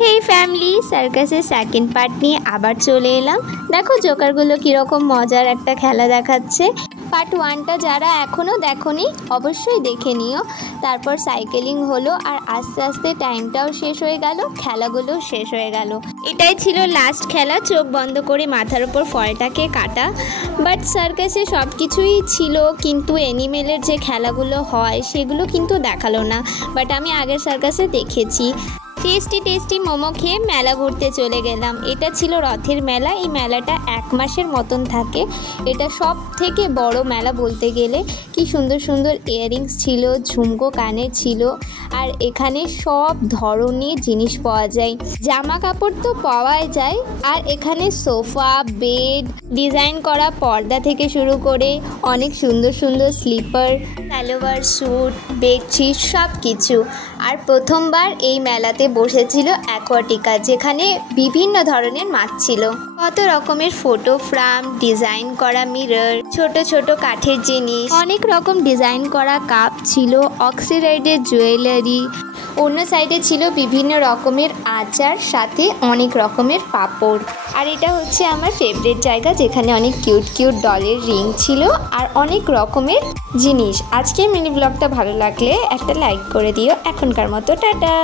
হেই family, সার্কাসের second part নিয়ে আবার চলে এলাম। দেখো জোকারগুলো কীরকম মজার একটা খেলা দেখাচ্ছে। পার্ট 1টা যারা এখনও দেখোনি অবশ্যই দেখে নিও। তারপর সাইকেলিং হলো আর আস্তে আস্তে টাইমটাও শেষ হয়ে গেল, খেলাগুলোও শেষ হয়ে গেল। এটাই ছিল লাস্ট খেলা, চোখ বন্ধ করে মাথার ওপর ফলটাকে কাটা। বাট সার্কাসে সব কিছুই ছিল, কিন্তু অ্যানিমেলের যে খেলাগুলো হয় সেগুলো কিন্তু দেখালো না। বাট আমি আগের সার্কাসে দেখেছি। টেস্টি মোমো খেয়ে মেলা ঘুরতে চলে গেলাম। এটা ছিল রথের মেলা। এই মেলাটা 1 মাসের মতন থাকে। এটা সব থেকে বড় মেলা বলতে গেলে। কি সুন্দর সুন্দর ইয়াররিংস ছিল, ঝুমকো কানের ছিল, আর এখানে সব ধরনের জিনিস পাওয়া যায়। জামা কাপড় তো পাওয়াই যায়, আর এখানে সোফা, বেড, ডিজাইন করা পর্দা থেকে শুরু করে অনেক সুন্দর সুন্দর স্লিপার, সালোয়ার স্যুট, বেডশিট সব কিছু। আর প্রথমবার এই মেলাতে বসেছিল অ্যাকোয়াটিকা, যেখানে বিভিন্ন ধরনের মাছ ছিল। কত রকমের ফটো ফ্রেম, ডিজাইন করা মিরর, ছোট ছোট কাঠের জিনিস, অনেক রকম ডিজাইন করা কাপ ছিল, অক্সিডাইজের জুয়েলারি। অন্য সাইডে ছিল বিভিন্ন রকমের আচার, সাথে অনেক রকমের পাপড়। আর এটা হচ্ছে আমার ফেভারিট জায়গা, যেখানে অনেক কিউট কিউট ডলের রিং ছিল আর অনেক রকমের জিনিস। আজকে মিনি ব্লগটা ভালো লাগলে একটা লাইক করে দিও। এখনকার মতো টাটা।